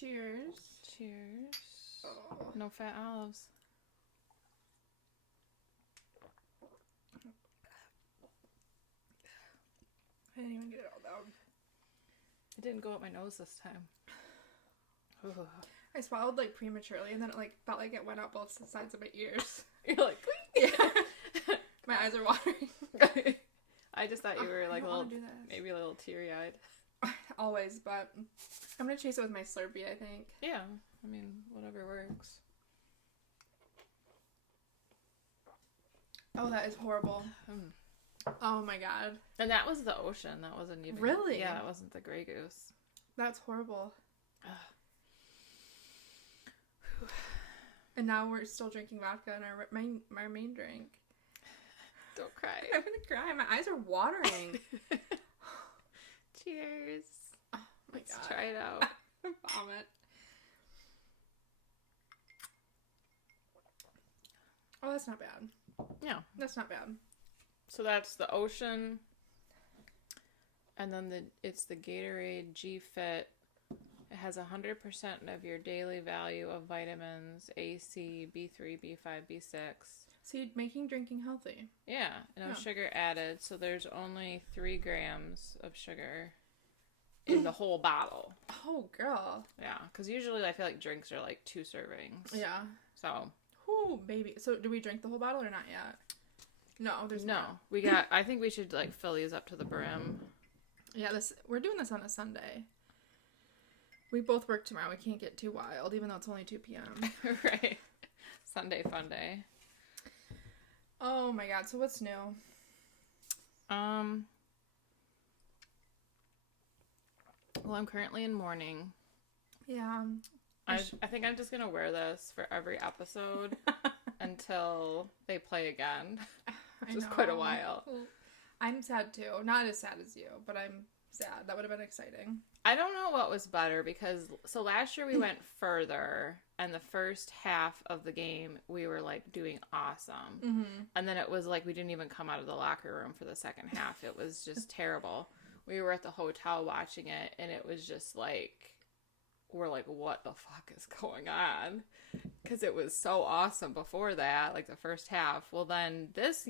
Cheers. Cheers. Oh. No fat olives. I didn't even get it all down. It didn't go up my nose this time. Ooh. I swallowed like prematurely, and then it like felt like it went up both sides of my ears. You're like, Yeah. My eyes are watering. I just thought you were like maybe a little teary-eyed. Always, but I'm gonna chase it with my Slurpee, I think. Yeah, I mean, whatever works. Oh, that is horrible. Oh my god. And that was the ocean. That wasn't even... Really? Yeah, that wasn't the Grey Goose. That's horrible. And now we're still drinking vodka in our main drink. Don't cry. I'm gonna cry. My eyes are watering. Cheers. Oh my Let's god. try it out. Vomit. Oh, that's not bad. Yeah. That's not bad. So that's the ocean. And then it's the Gatorade G-Fit. It has 100% of your daily value of vitamins A, C, B3, B5, B6. So you're making drinking healthy. Yeah, no sugar added. So there's only 3 grams of sugar in the whole bottle. Oh, girl. Yeah, because usually I feel like drinks are like 2 servings. Yeah. So. Ooh, baby. So do we drink the whole bottle or not yet? No, there's no. More. I think we should like fill these up to the brim. Yeah, we're doing this on a Sunday. We both work tomorrow. We can't get too wild, even though it's only 2 p.m. Right. Sunday fun day. Oh my god, so what's new? Well, I'm currently in mourning. Yeah. I think I'm just going to wear this for every episode until they play again. Which is quite a while. I'm sad too. Not as sad as you, but I'm sad. That would have been exciting. I don't know what was better because so last year we went further and the first half of the game we were like doing awesome. Mm-hmm. And then it was like we didn't even come out of the locker room for the second half. It was just terrible. We were at the hotel watching it and it was just like we're like, what the fuck is going on? Because it was so awesome before that, like the first half. Well, then this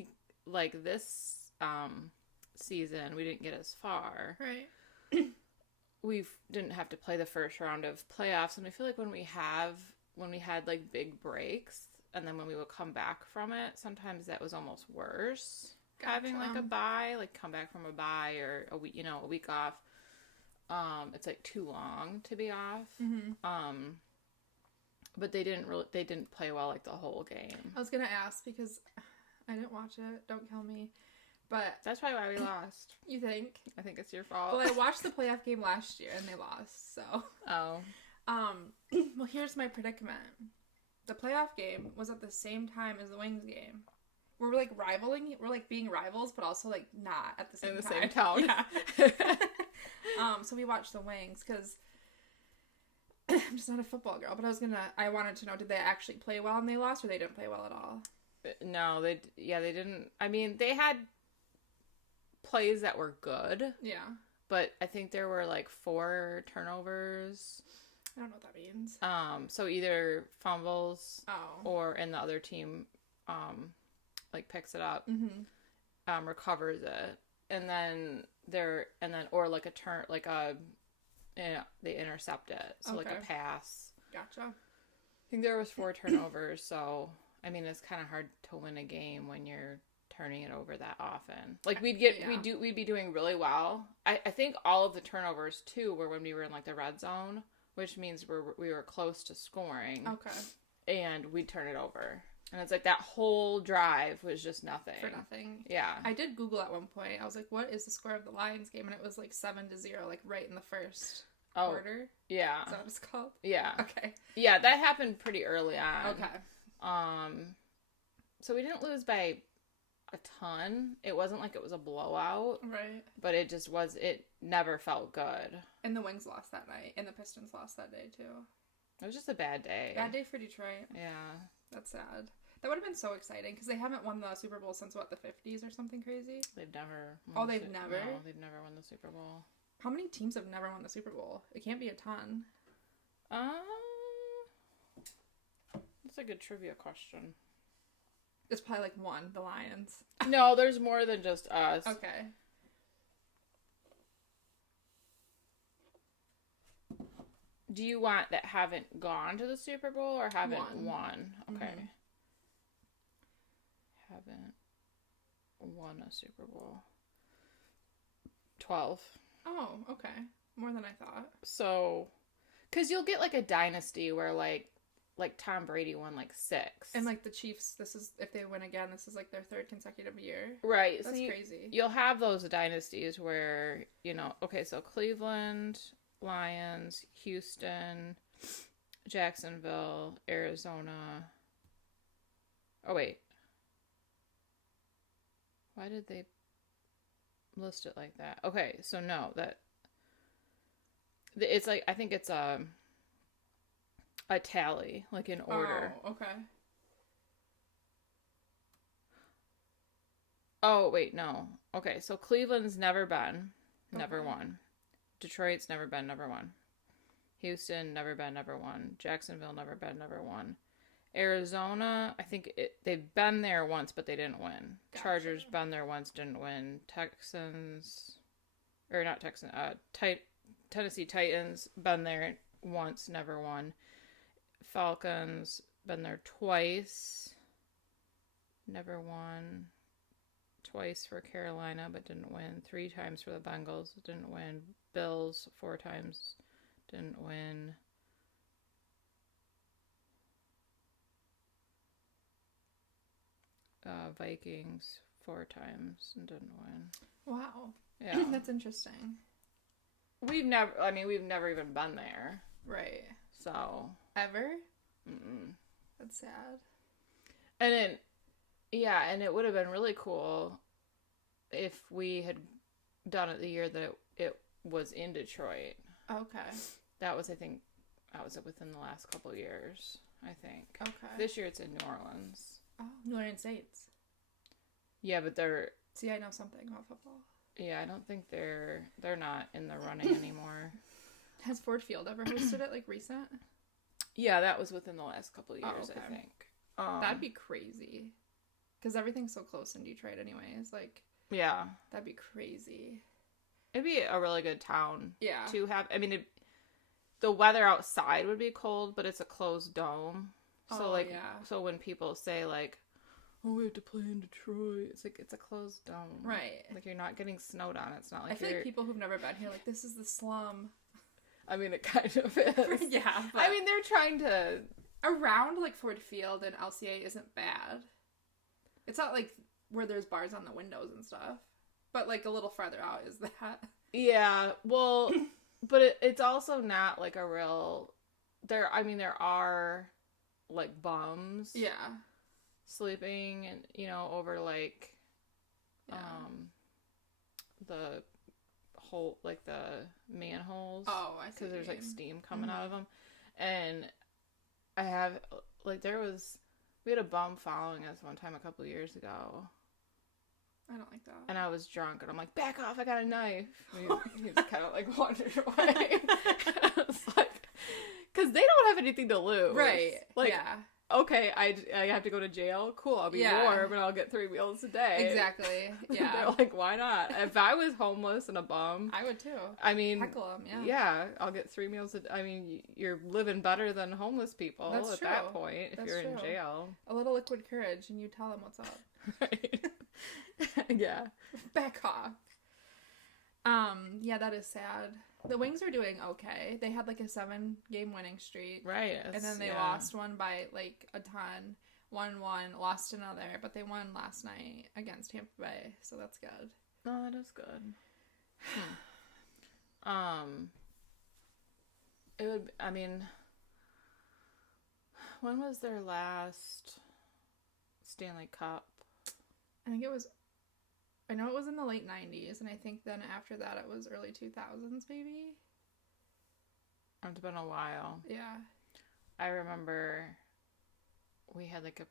season we didn't get as far. Right. We didn't have to play the first round of playoffs, and I feel like when we had like big breaks, and then when we would come back from it, sometimes that was almost worse. Gotcha. Having like a bye, like come back from a bye or a week off. It's like too long to be off. Mm-hmm. But they didn't play well like the whole game. I was gonna ask because I didn't watch it. Don't kill me. But that's probably why we lost. You think? I think it's your fault. Well, I watched the playoff game last year and they lost, so. Oh. Well, here's my predicament. The playoff game was at the same time as the Wings game. We're like rivaling. We're like being rivals, but also like not at the same time. In the same town. Yeah. So we watched the Wings because I'm just not a football girl. But I wanted to know, did they actually play well and they lost, or they didn't play well at all? No, they didn't. I mean, they had plays that were good. Yeah. But I think there were like 4 turnovers. I don't know what that means. So either fumbles or and the other team like picks it up, mm-hmm. Recovers it. And then or like a turn like they intercept it. So like a pass. Gotcha. I think there was 4 turnovers, so I mean it's kind of hard to win a game when you're turning it over that often. Like we'd be doing really well. I think all of the turnovers too were when we were in like the red zone, which means we were close to scoring. Okay. And we'd turn it over. And it's like that whole drive was just nothing. For nothing. Yeah. I did Google at one point. I was like, what is the score of the Lions game? And it was like 7-0, like right in the first quarter. Yeah. Is that what it's called? Yeah. Okay. Yeah, that happened pretty early on. Okay. So we didn't lose by a ton. It wasn't like it was a blowout. Right. But it never felt good. And the Wings lost that night. And the Pistons lost that day too. It was just a bad day. Bad day for Detroit. Yeah. That's sad. That would have been so exciting because they haven't won the Super Bowl since, what, the 50s or something crazy? They've never won never? No, they've never won the Super Bowl. How many teams have never won the Super Bowl? It can't be a ton. That's a good trivia question. It's probably like one, the Lions. No, there's more than just us. Okay. Do you want that haven't gone to the Super Bowl or haven't won? Okay. Mm-hmm. Haven't won a Super Bowl. 12. Oh, okay. More than I thought. So, because you'll get like a dynasty where like Tom Brady won like 6. And like the Chiefs, this is, if they win again, this is like their 3rd consecutive year. Right. That's so crazy. You'll have those dynasties where, okay, so Cleveland, Lions, Houston, Jacksonville, Arizona. Oh, wait. Why did they list it like that? Okay, so no, it's like, I think it's a tally, like in order. Oh, okay. Oh, wait, no. Okay, so Cleveland's never been, never won. Detroit's never been, never won. Houston, never been, never won. Jacksonville, never been, never won. Arizona, I think they've been there once, but they didn't win. Gotcha. Chargers been there once, didn't win. Tennessee Titans, been there once, never won. Falcons, been there twice, never won. Twice for Carolina, but didn't win. 3 times for the Bengals, didn't win. Bills, 4 times, didn't win. Vikings, 4 times, and didn't win. Wow. Yeah. That's interesting. We've never even been there. Right. So. Ever? Mm-mm. That's sad. And and it would have been really cool if we had done it the year that it was in Detroit. Okay. That was within the last couple years, I think. Okay. This year it's in New Orleans. Oh, New Orleans Saints. Yeah, but they're... See, I know something about football. Yeah, I don't think they're not in the running anymore. Has Ford Field ever hosted it, like, recent? Yeah, that was within the last couple of years, okay. I think. That'd be crazy. Because everything's so close in Detroit anyways. Like, yeah. That'd be crazy. It'd be a really good town. Yeah. To have... I mean, the weather outside would be cold, but it's a closed dome. So, So when people say, like, oh, we have to play in Detroit, it's like, it's a closed dome. Right. Like, you're not getting snowed on. It's not like I feel like people who've never been here, like, this is the slum. I mean, it kind of is. Yeah. But... I mean, they're trying to... Around, like, Ford Field and LCA isn't bad. It's not, like, where there's bars on the windows and stuff. But, like, a little farther out is that. Yeah, well, but it's also not, like, a real... There are, like, bums. Yeah. Sleeping, and, over, like, the hole, like, the manholes. Oh, I see. Because there's, like, steam coming out of them. And I have, like, we had a bum following us one time a couple years ago. I don't like that. And I was drunk, and I'm like, back off, I got a knife. He just kind of, like, wandered away. It's like, because they don't have anything to lose. Right. Like, yeah. Okay, I have to go to jail? Cool, I'll be warm, and I'll get 3 meals a day. Exactly, yeah. They're like, why not? If I was homeless and a bum... I would, too. I mean... Heckle them, yeah. Yeah, I'll get 3 meals a day. I mean, you're living better than homeless people That's at true. that point, if you're in jail. A little liquid courage, and you tell them what's up. Right. Yeah. Back off. Yeah, that is sad. The Wings are doing okay. They had, like, a 7-game winning streak. Right. And then they lost one by, like, a ton. Won one, lost another. But they won last night against Tampa Bay. So that's good. Oh, that is good. It would... I mean... When was their last Stanley Cup? I know it was in the late 90s, and I think then after that it was early 2000s, maybe? It's been a while. Yeah. I remember we had, like, a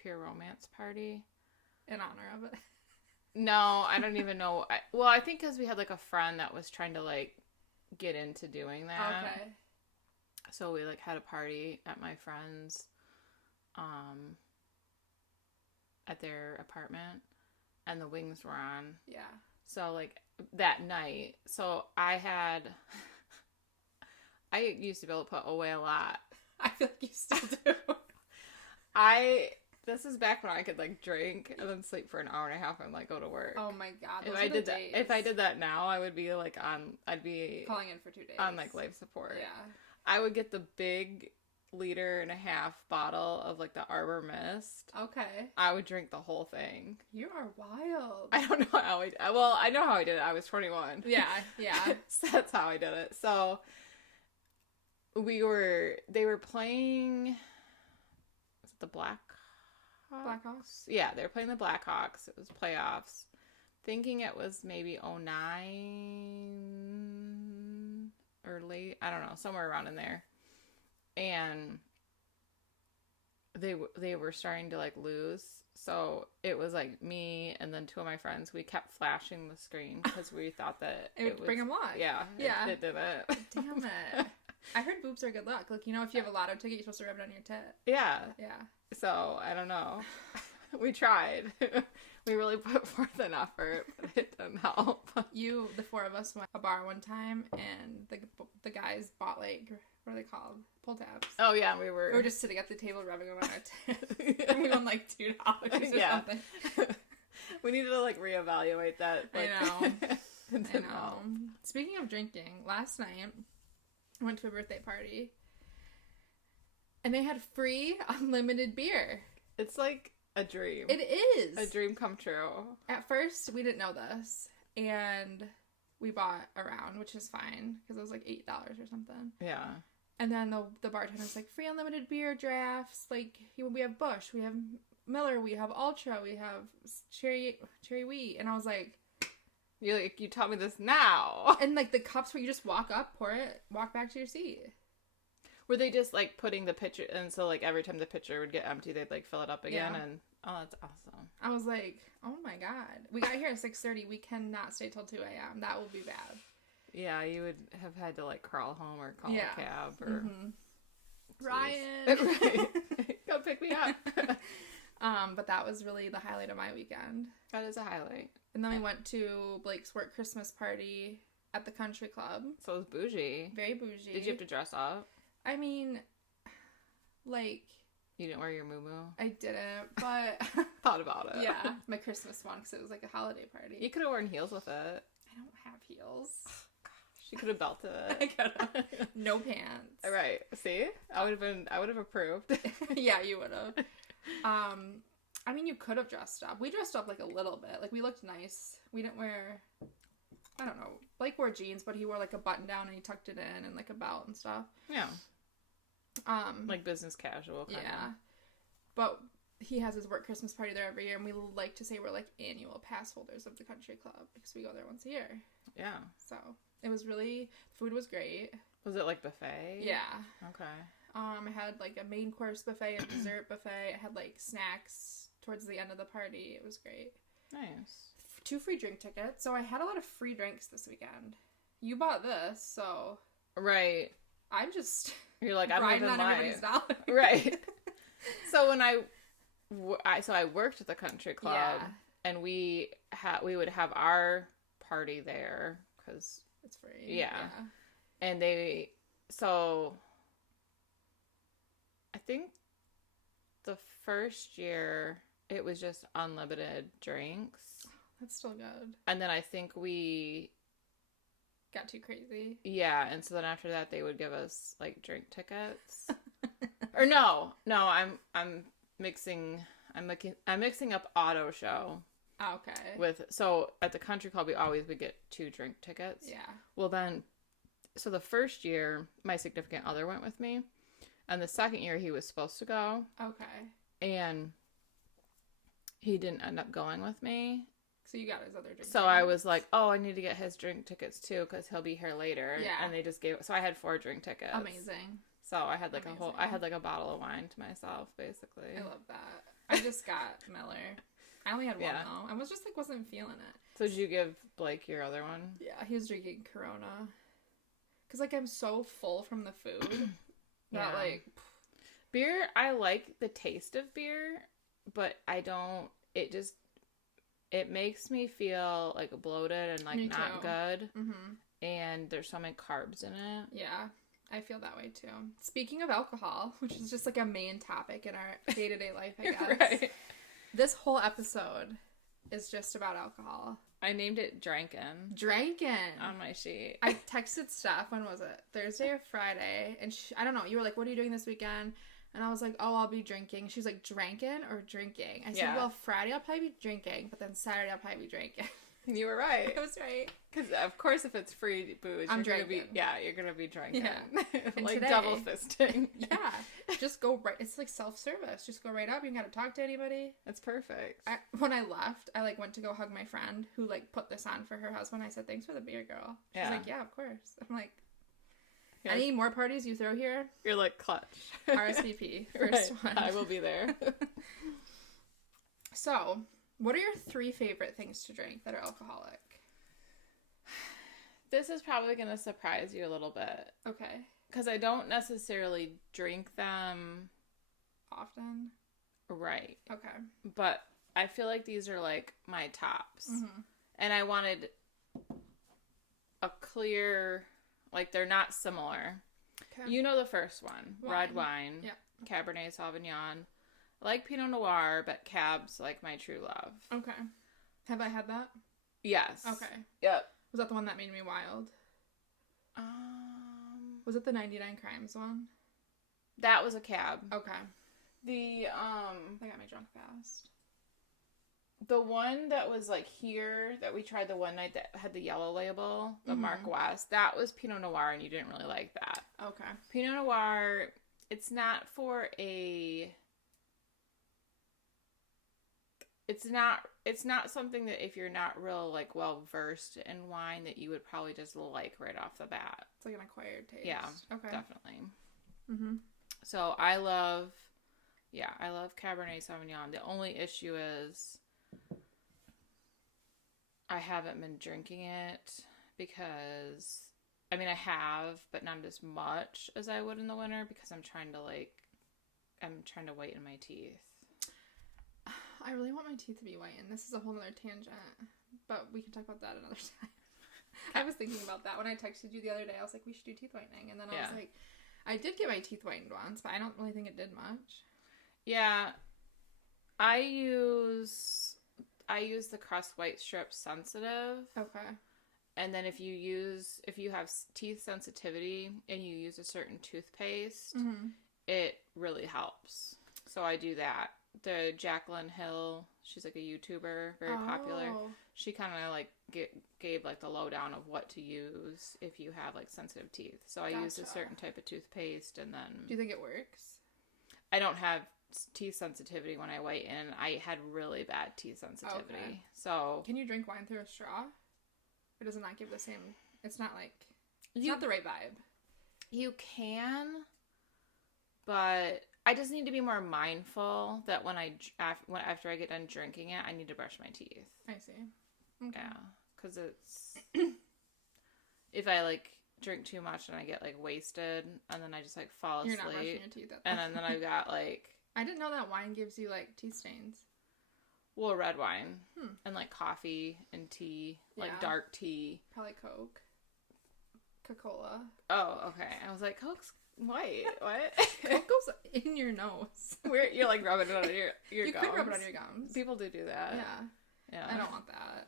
peer romance party. In honor of it? No, I don't even know. I think because we had, like, a friend that was trying to, like, get into doing that. Okay. So we, like, had a party at my friend's, at their apartment, and the wings were on. Yeah. So, like, that night, so I used to be able to put away a lot. I feel like you still do. This is back when I could, like, drink and then sleep for an hour and a half and, like, go to work. Oh my god, If I did that now, I would be, like, I'd be calling in for 2 days. on, like, life support. Yeah. I would get the big 1.5 liter bottle of, like, the Arbor Mist. Okay. I would drink the whole thing. You are wild. I don't know how I know how I did it. I was 21. Yeah, yeah. So that's how I did it. So they were playing, was it the Blackhawks? Yeah, they were playing the Blackhawks. It was playoffs. Thinking it was maybe 2009 or late. I don't know, somewhere around in there. And they were starting to, like, lose. So it was, like, me and then 2 of my friends. We kept flashing the screen because we thought that it would bring them luck. Yeah. Yeah. It did it. Damn it. I heard boobs are good luck. Like, you know, if you have a lotto ticket, you're supposed to rub it on your tit. Yeah. Yeah. So, I don't know. We tried. We really put forth an effort, but it didn't help. The 4 of us went to a bar one time, and the guys bought, like, what are they called? Pull tabs. Oh, yeah, we were just sitting at the table rubbing them on our tits. And we won, like, $2 or something. We needed to, like, reevaluate that. Like, I know. I know. Speaking of drinking, last night, I went to a birthday party, and they had free unlimited beer. It's like a dream. It is. A dream come true. At first, we didn't know this, and we bought a round, which is fine, because it was like $8 or something. Yeah. And then the bartender's like, free unlimited beer drafts, like, we have Busch, we have Miller, we have Ultra, we have Cherry Wheat, and I was like... You tell me this now. And, like, the cups where you just walk up, pour it, walk back to your seat. Were they just, like, putting the pitcher, and so, like, every time the pitcher would get empty, they'd, like, fill it up again, and, oh, that's awesome. I was like, oh my god. We got here at 6:30, we cannot stay till 2 a.m. That will be bad. Yeah, you would have had to, like, crawl home or call a cab, or... Mm-hmm. Ryan! Right. Come pick me up. But that was really the highlight of my weekend. That is a highlight. And then we went to Blake's work Christmas party at the country club. So it was bougie. Very bougie. Did you have to dress up? I mean, like... You didn't wear your muumuu? I didn't, but... Thought about it. Yeah, my Christmas one, because it was like a holiday party. You could have worn heels with it. I don't have heels. Gosh, you could have belted it. I could have. No pants. All right. See? I would have approved. Yeah, you would have. I mean, you could have dressed up. We dressed up, like, a little bit. Like, we looked nice. We didn't wear... I don't know. Blake wore jeans, but he wore, like, a button down and he tucked it in and, like, a belt and stuff. Yeah. Like business casual kind of. Yeah. But he has his work Christmas party there every year, and we like to say we're, like, annual pass holders of the country club because we go there once a year. Yeah. So, it was really... Food was great. Was it, like, buffet? Yeah. Okay. I had, like, a main course buffet, a dessert buffet. I had, like, snacks towards the end of the party. It was great. Nice. 2 free drink tickets. So I had a lot of free drinks this weekend. You bought this, so... Right. I'm just... You're like, I'm riding living on life. everybody's dollar. Right. So when I worked at the country club, Yeah. and we would have our party there, because... It's free. Yeah. And so... I think the first year it was just unlimited drinks. That's still good. And then I think we Got too crazy. Yeah, and so then after that they would give us like drink tickets. Or no, I'm mixing up auto show. Oh, okay. So at the country club we always would get 2 drink tickets. Yeah. Well then, so the first year my significant other went with me. And the second year he was supposed to go. Okay. And he didn't end up going with me. So you got his other drink. So I was like, oh, I need to get his drink tickets too because he'll be here later. Yeah. And they just gave, so I had 4 drink tickets. Amazing. So I had like I had like a bottle of wine to myself basically. I love that. I just got Miller. I only had one though. I was just like wasn't feeling it. So did you give Blake your other one? Yeah, he was drinking Corona. Cause like I'm so full from the food That, like... Beer, I like the taste of beer, but I don't... It makes me feel, like, bloated and, like, not good. Mm-hmm. And there's so many carbs in it. Yeah. I feel that way, too. Speaking of alcohol, which is just, like, a main topic in our day-to-day life, I guess. Right. This whole episode is just about alcohol. I named it Drunken. Drunken. On my sheet. I texted Steph, when was it? Thursday or Friday? And I don't know, you were like, what are you doing this weekend? And I was like, oh, I'll be drinking. She was like, drinking or drinking? I said, well, Friday I'll probably be drinking, but then Saturday I'll probably be drinking. And you were right. I was right. Because, of course, if it's free booze, you're going to be drinking. Yeah. Like today, double fisting. Yeah. Just go right. It's like self-service. Just go right up. You don't got to talk to anybody. That's perfect. When I left, I like went to go hug my friend who like put this on for her husband. I said, thanks for the beer, girl. She's like, yeah, of course. I'm like, any more parties you throw here? You're like, clutch. RSVP. First one. I will be there. So, what are your 3 favorite things to drink that are alcoholic? This is probably going to surprise you a little bit. Okay. Because I don't necessarily drink them often. Right. Okay. But I feel like these are like my tops. Mm-hmm. And I wanted a clear, like they're not similar. Okay. You know the first one. Red wine. Yeah. Cabernet Sauvignon. I like Pinot Noir, but Cab's like my true love. Okay. Have I had that? Yes. Okay. Yep. Was that the one that made me wild? Was it the 99 Crimes one? That was a Cab. Okay. The That got me drunk fast. The one that was like here that we tried the one night that had the yellow label, the Mark West, that was Pinot Noir, and you didn't really like that. Okay. Pinot Noir, it's not for a... It's not something that if you're not real, like, well-versed in wine that you would probably just like right off the bat. It's like an acquired taste. Yeah, okay. Definitely. Mm-hmm. So I love Cabernet Sauvignon. The only issue is I haven't been drinking it because, I mean, I have, but not as much as I would in the winter because I'm trying to whiten my teeth. I really want my teeth to be white, and this is a whole other tangent, but we can talk about that another time. I was thinking about that when I texted you the other day. I was like, we should do teeth whitening, and then I was like, I did get my teeth whitened once, but I don't really think it did much. Yeah, I use the Crest White Strip Sensitive. Okay. And then if you have teeth sensitivity and you use a certain toothpaste, it really helps. So I do that. The Jaclyn Hill, she's like a YouTuber, very popular. She kind of like gave like the lowdown of what to use if you have like sensitive teeth. So I used a certain type of toothpaste, and then... Do you think it works? I don't have teeth sensitivity when I whiten. I had really bad teeth sensitivity. Okay. So... Can you drink wine through a straw? Or does it not give the same... It's not like... It's not the right vibe. You can, but... I just need to be more mindful that after I get done drinking it, I need to brush my teeth. I see. Okay. Yeah, because it's... if I, like, drink too much and I get, like, wasted, and then I just, like, fall asleep. You're not brushing your teeth at that. And then I've got, like... I didn't know that wine gives you, like, teeth stains. Well, red wine. And, like, coffee and tea. Like, dark tea. Probably Coke. Coca-Cola. Oh, okay. I was like, Coke's... White? What? Coke goes in your nose. Where you're like rubbing it on your you gums. You could rub it on your gums. People do that. Yeah. I don't want that.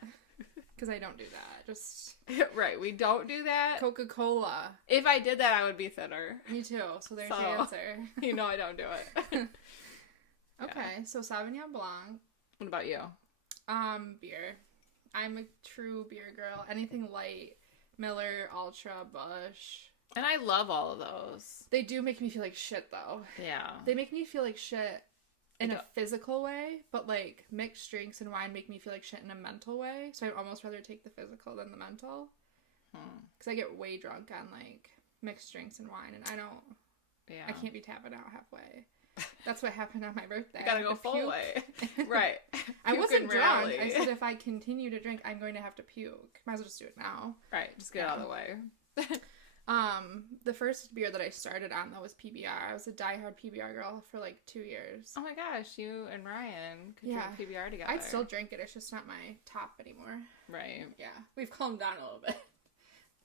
Because I don't do that. Just... Right, we don't do that. Coca-Cola. If I did that, I would be thinner. Me too. So there's the answer. You know I don't do it. Okay, so Sauvignon Blanc. What about you? Beer. I'm a true beer girl. Anything light. Miller, Ultra, Busch. And I love all of those. They do make me feel like shit, though. Yeah. They make me feel like shit in a physical way, but, like, mixed drinks and wine make me feel like shit in a mental way. So I'd almost rather take the physical than the mental. Because I get way drunk on, like, mixed drinks and wine, and I can't be tapping out halfway. That's what happened on my birthday. You gotta go full way. Right. I wasn't drunk. I said if I continue to drink, I'm going to have to puke. Might as well just do it now. Right. Just get it out of the way. The first beer that I started on, though, was PBR. I was a diehard PBR girl for, like, 2 years. Oh my gosh, you and Ryan could drink PBR together. I'd still drink it. It's just not my top anymore. Right. Yeah. We've calmed down a little bit.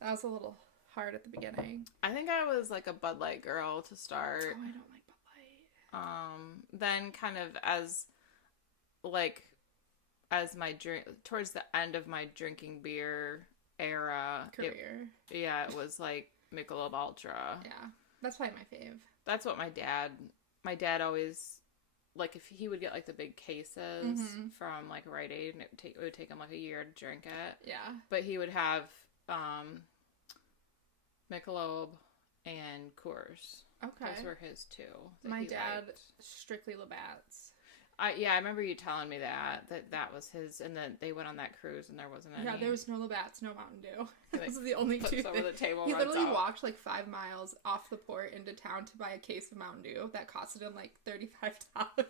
That was a little hard at the beginning. I think I was, like, a Bud Light girl to start. Oh, I don't like Bud Light. Then kind of as my drink, towards the end of my drinking beer era. Career. It was, like, Michelob Ultra. Yeah. That's probably my fave. That's what my dad always, like, if he would get, like, the big cases from, like, Rite Aid, and it would take him, like, a year to drink it. Yeah. But he would have Michelob and Coors. Okay. Those were his two. My dad, strictly Labatt's. I remember you telling me that was his, and then they went on that cruise and there wasn't any. Yeah, there was no Labatt's, no Mountain Dew. Like, Those are the only two over the table. He literally walked like 5 miles off the port into town to buy a case of Mountain Dew that costed him like $35.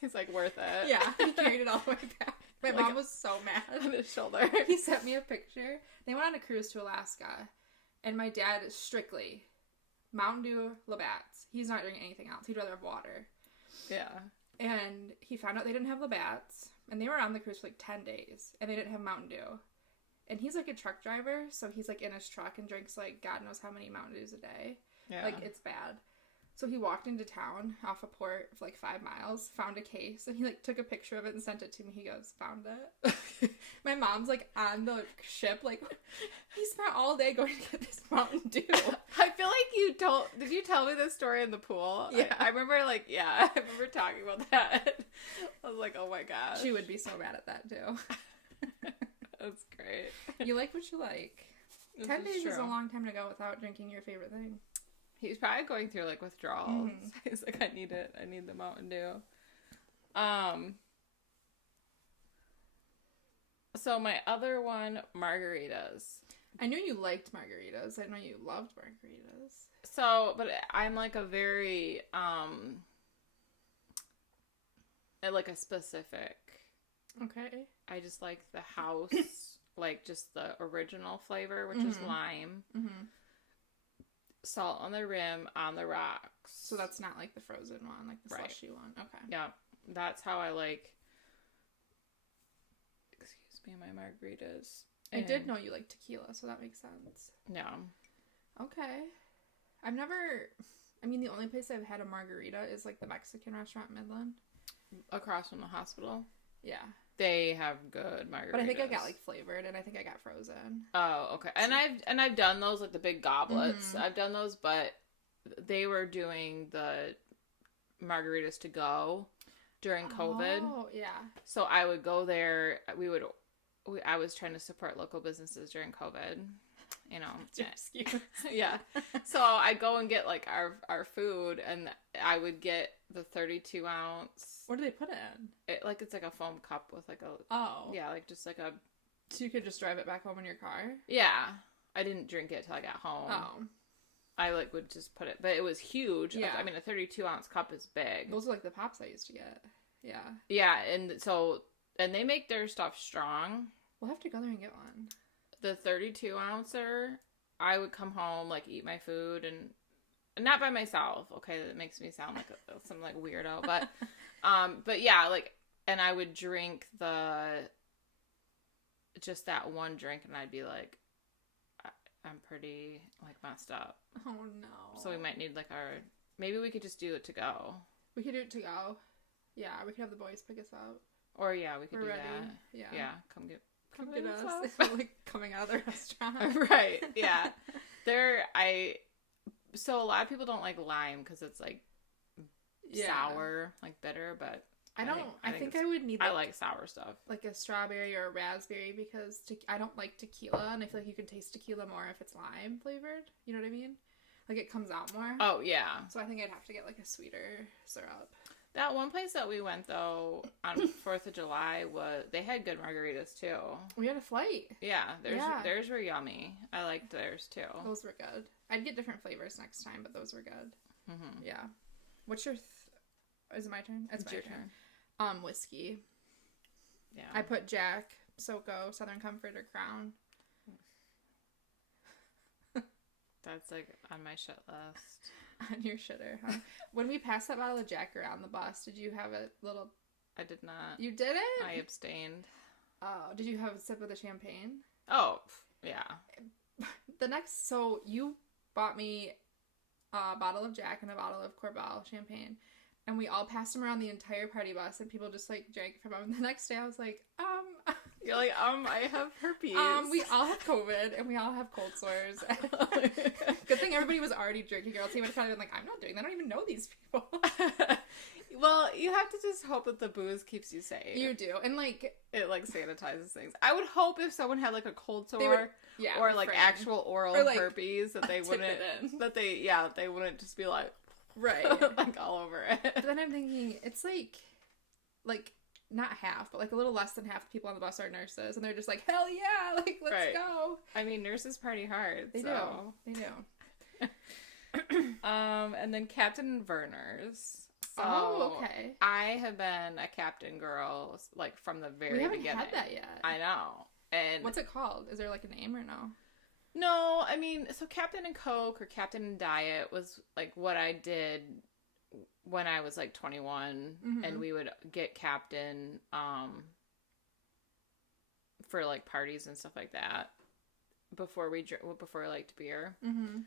He's like, worth it. Yeah, he carried it all the way back. My mom was so mad. On his shoulder. He sent me a picture. They went on a cruise to Alaska, and my dad is strictly Mountain Dew, Labatt's. He's not drinking anything else. He'd rather have water. Yeah. And he found out they didn't have Labatt's, and they were on the cruise for like 10 days, and they didn't have Mountain Dew. And he's like a truck driver, so he's like in his truck and drinks like God knows how many Mountain Dews a day. Yeah. Like, it's bad. So he walked into town off a port for like 5 miles, found a case, and he like took a picture of it and sent it to me. He goes, found it. My mom's like on the ship, like, he spent all day going to get this Mountain Dew. I feel like did you tell me this story in the pool? Yeah. I remember I remember talking about that. I was like, oh my gosh. She would be so mad at that too. That's great. You like what you like. This 10 days true. is a long time to go without drinking your favorite thing. He's probably going through like withdrawals. He's like, I need it. I need the Mountain Dew. So my other one, margaritas. I knew you liked margaritas. I know you loved margaritas. So, but I'm like a very, I like a specific. Okay. I just like the house, like just the original flavor, which is lime. Mm-hmm. Salt on the rim, on the rocks. So that's not like the frozen one, like the Right. slushy one. Okay. Yeah, that's how I like, excuse me, my margaritas. I did know you like tequila, so that makes sense. Yeah. Okay. The only place I've had a margarita is like the Mexican restaurant in Midland. Across from the hospital. Yeah. They have good margaritas. But I think I got like flavored, and I think I got frozen. Oh, okay. And I've done those, like the big goblets. I've done those, but they were doing the margaritas to go during COVID. Oh, yeah. So I would go there. I was trying to support local businesses during COVID. You know. That's your excuse. Yeah. So I'd go and get like our food, and I would get the 32 ounce. What do they put it in? It's like a foam cup with like a. Oh. Yeah, like just like a. So you could just drive it back home in your car? Yeah. I didn't drink it till I got home. Oh. I like would just put it, but it was huge. Yeah. I mean, a 32 ounce cup is big. Those are like the pops I used to get. Yeah. Yeah, and they make their stuff strong. We'll have to go there and get one. The 32 ouncer, I would come home, like, eat my food, and not by myself. Okay, that makes me sound like some like weirdo, but yeah, like, and I would drink just that one drink, and I'd be like, I'm pretty like messed up. Oh no. So we might need like maybe we could just do it to go. We could do it to go. Yeah, we could have the boys pick us up. Or yeah, we could We're do ready. that. Yeah. Yeah, come get us. It's like coming out of the restaurant. Right. Yeah. So a lot of people don't like lime because it's like sour, like bitter, but I think I would need I like sour stuff. Like a strawberry or a raspberry because I don't like tequila, and I feel like you can taste tequila more if it's lime flavored. You know what I mean? Like it comes out more. Oh, yeah. So I think I'd have to get like a sweeter syrup. That one place that we went, though, on 4th of July, they had good margaritas, too. We had a flight. Yeah, theirs were yummy. I liked theirs, too. Those were good. I'd get different flavors next time, but those were good. Mm-hmm. Yeah. What's your... Is it my turn? It's my turn. Whiskey. Yeah. I put Jack, SoCo, Southern Comfort, or Crown. That's like on my shit list. On your shitter, huh? When we passed that bottle of Jack around the bus, did you have a little... I did not. You didn't? I abstained. Oh, did you have a sip of the champagne? Oh, yeah. So you bought me a bottle of Jack and a bottle of Corbel champagne, and we all passed them around the entire party bus, and people just, like, drank from them. And the next day I was like, You're like, I have herpes. We all have COVID, and we all have cold sores. Good thing everybody was already drinking, or else he would have probably been like, I'm not doing that. I don't even know these people. Well, you have to just hope that the booze keeps you safe. You do. And, like... It, like, sanitizes things. I would hope if someone had, like, a cold sore or, like, actual oral or, like, herpes that they wouldn't... they wouldn't just be like... Right. like, all over it. But then I'm thinking, it's, like, not half, but, like, a little less than half the people on the bus are nurses. And they're just like, hell yeah! Like, let's go! I mean, nurses party hard, They do. And then Captain Verner's. So okay. I have been a Captain girl, like, from the very beginning. We haven't had that yet. I know. And what's it called? Is there, like, a name or no? No, I mean, so Captain and Coke or Captain and Diet was, like, what I did when I was, like, 21. Mm-hmm. And we would get Captain for, like, parties and stuff like that before we liked beer. Mm-hmm.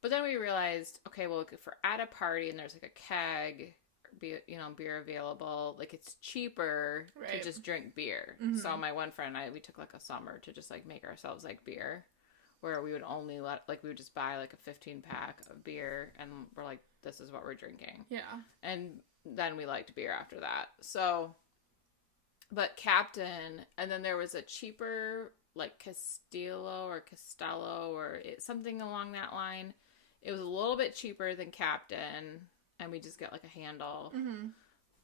But then we realized, okay, well, if we're at a party and there's, like, a keg, beer available, like, it's cheaper to just drink beer. Mm-hmm. So my one friend and I, we took, like, a summer to just, like, make ourselves, like, beer, where we would only we would just buy, like, a 15-pack of beer, and we're like, this is what we're drinking. Yeah. And then we liked beer after that. So, but Captain, and then there was a cheaper, like, Castillo or Costello or something along that line. It was a little bit cheaper than Captain, and we just get, like, a handle. Mm-hmm.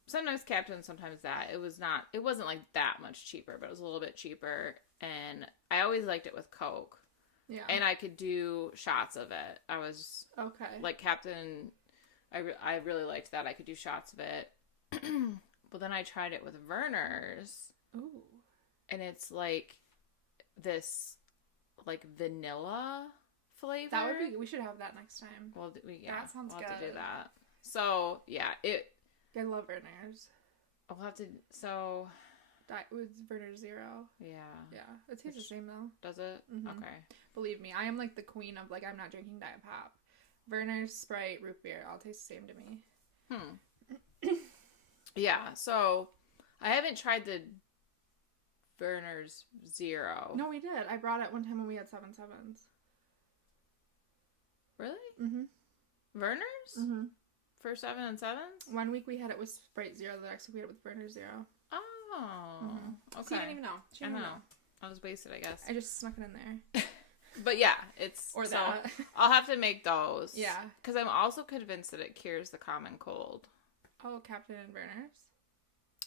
Sometimes Captain, sometimes that. It wasn't, like, that much cheaper, but it was a little bit cheaper, and I always liked it with Coke. Yeah. And I could do shots of it. I was... Okay. Like, Captain, I really liked that. I could do shots of it. But then I tried it with Verner's. Ooh. And it's, like, this, like, vanilla... flavor. That would be. We should have that next time. Well, that sounds good. We'll have to do that. So yeah, I love Verner's. I'll have to. So that was Verner's Zero. Yeah. It tastes the same though. Does it? Mm-hmm. Okay. Believe me, I am like the queen of, like, I'm not drinking Diet Pop. Verner's, Sprite, root beer all taste the same to me. Yeah. So I haven't tried the Verner's Zero. No, we did. I brought it one time when we had 7-7s. Really? Mm-hmm. Verner's? Mm-hmm. For 7 and 7s? 1 week we had it with Sprite Zero, the next week we had it with Verner's Zero. Oh. Mm-hmm. Okay. So you didn't even know. I know. I was wasted, I guess. I just snuck it in there. But yeah, it's... Or that. I'll have to make those. Yeah. Because I'm also convinced that it cures the common cold. Oh, Captain and Verner's?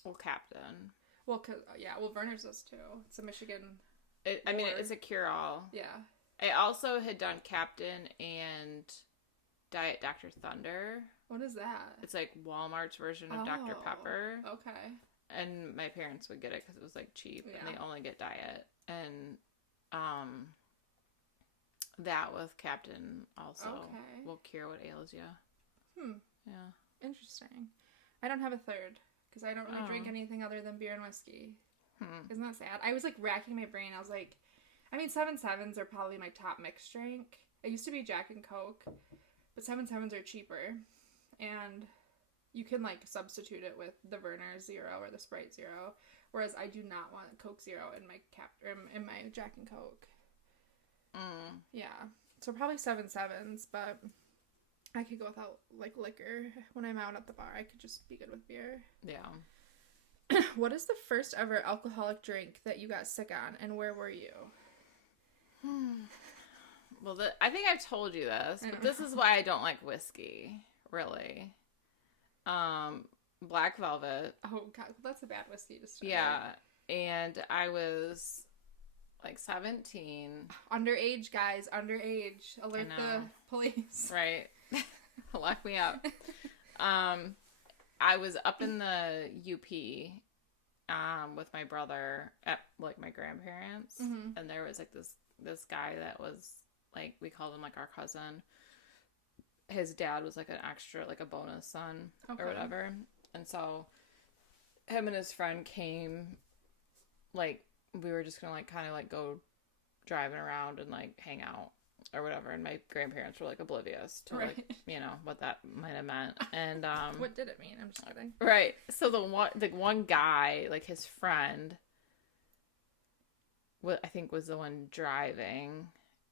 Well, Captain. Well, Verner's does too. It's a Michigan... it's a cure-all. Yeah. I also had done Captain and Diet Dr. Thunder. What is that? It's like Walmart's version of Dr. Pepper. Okay. And my parents would get it because it was, like, cheap. Yeah. And they only get Diet. And that with Captain also will cure what ails you. Yeah. Interesting. I don't have a third because I don't really drink anything other than beer and whiskey. Isn't that sad? I was, like, racking my brain. I was like... 7-7s are probably my top mixed drink. It used to be Jack and Coke, but 7-7s are cheaper, and you can, like, substitute it with the Verner's Zero or the Sprite Zero, whereas I do not want Coke Zero in my Jack and Coke. Yeah, so probably 7-7s, but I could go without, like, liquor when I'm out at the bar. I could just be good with beer. Yeah. What is the first ever alcoholic drink that you got sick on, and where were you? Well, I think I've told you this, but this is why I don't like whiskey, really. Black Velvet. Oh, God, that's a bad whiskey to start. Yeah, and I was, like, 17. Underage, guys, underage. Alert the police. Right. Lock me up. I was up in the UP with my brother at, like, my grandparents, and there was, like, this guy that was like, we called him, like, our cousin. His dad was, like, an extra, like, a bonus son or whatever. And so him and his friend came, like, we were just gonna, like, kind of, like, go driving around and, like, hang out or whatever. And my grandparents were, like, oblivious to, like, you know, what that might have meant. And, what did it mean? I'm just kidding. Right. So the one guy, like, his friend, I think was the one driving,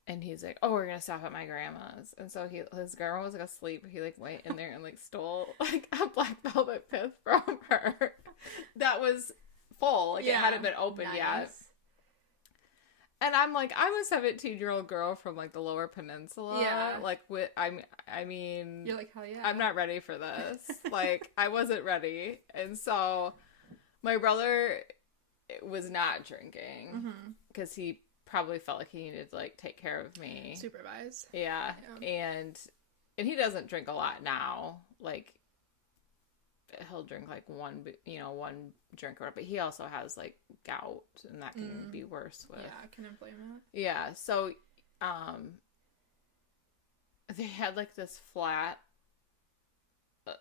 and he's like, oh, we're gonna stop at my grandma's. And so his grandma was, like, asleep. He, like, went in there and, like, stole, like, a black velvet pith from her that was full. Like, it hadn't been opened yet. And I'm like, I'm a 17-year-old girl from, like, the Lower Peninsula. Yeah. Like, I mean... You're like, hell yeah. I'm not ready for this. Like, I wasn't ready. And so my brother was not drinking because he probably felt like he needed to, like, take care of me. Supervise. Yeah. And he doesn't drink a lot now. Like, he'll drink, like, one drink or whatever, but he also has, like, gout, and that can be worse with. Yeah, it can inflame it. Yeah, so they had, like, this flat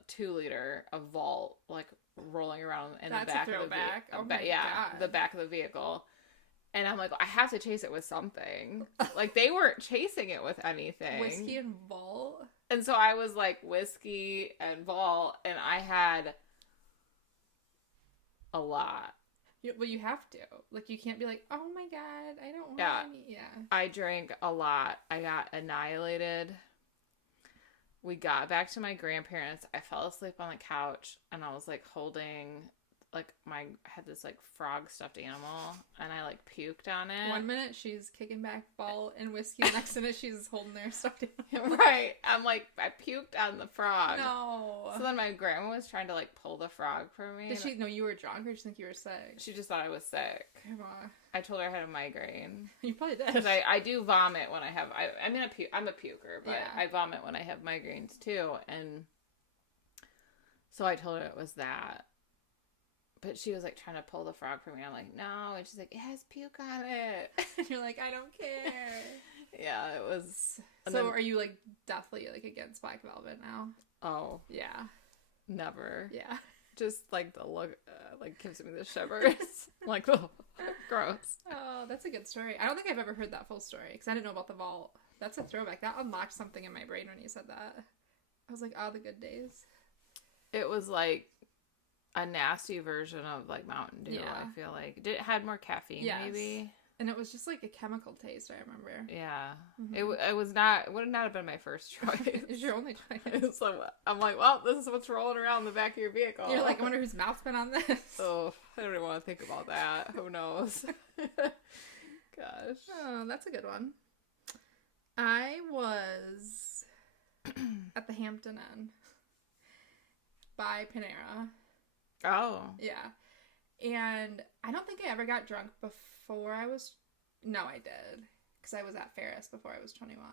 2-liter of Vault, like, rolling around in the back of the vehicle. The back of the vehicle. And I'm like, I have to chase it with something. Like, they weren't chasing it with anything. Whiskey and Vault? And so I was like, whiskey and Vault, and I had a lot. Well, you have to. Like, you can't be like, oh my god, I don't want any. Yeah. I drank a lot. I got annihilated. We got back to my grandparents. I fell asleep on the couch, and I was, like, holding... like, I had this, like, frog stuffed animal, and I, like, puked on it. 1 minute, she's kicking back Ball and whiskey. Next minute, she's holding their stuffed animal. Right. I'm like, I puked on the frog. No. So then my grandma was trying to, like, pull the frog from me. Did she know you were drunk, or did she think you were sick? She just thought I was sick. Come on. I told her I had a migraine. You probably did. Because I do vomit when I have... I'm a puker, but I vomit when I have migraines, too. And so I told her it was that. But she was, like, trying to pull the frog from me. I'm like, no. And she's like, it has puke on it. And you're like, I don't care. Yeah, it was... So are you, like, deathly, like, against Black Velvet now? Oh. Yeah. Never. Yeah. Just, like, the look, like, gives me the shivers. Like, oh, gross. Oh, that's a good story. I don't think I've ever heard that full story, because I didn't know about the Vault. That's a throwback. That unlocked something in my brain when you said that. I was like, oh, the good days. It was, like... a nasty version of, like, Mountain Dew, I feel like. It had more caffeine, maybe. And it was just, like, a chemical taste, I remember. Yeah. It was not... It would not have been my first choice. It was your only choice. So I'm like, well, this is what's rolling around the back of your vehicle. You're like, I wonder whose mouth's been on this. Oh, I don't even want to think about that. Who knows? Gosh. Oh, that's a good one. I was at the Hampton Inn by Panera. Oh. Yeah. And I don't think I ever got drunk before I was... No, I did. Because I was at Ferris before I was 21.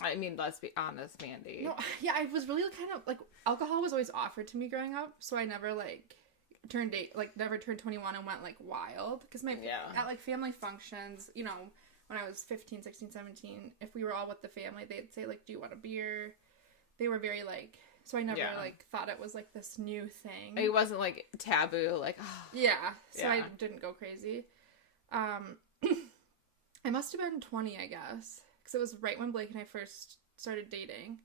I mean, let's be honest, Mandy. No, yeah, I was really kind of... Like, alcohol was always offered to me growing up, so I never, like, never turned 21 and went, like, wild. Because at, like, family functions, you know, when I was 15, 16, 17, if we were all with the family, they'd say, like, do you want a beer? They were very, like... So I never, like, thought it was, like, this new thing. It wasn't, like, taboo, like, oh. Yeah, so I didn't go crazy. I must have been 20, I guess. Because it was right when Blake and I first started dating.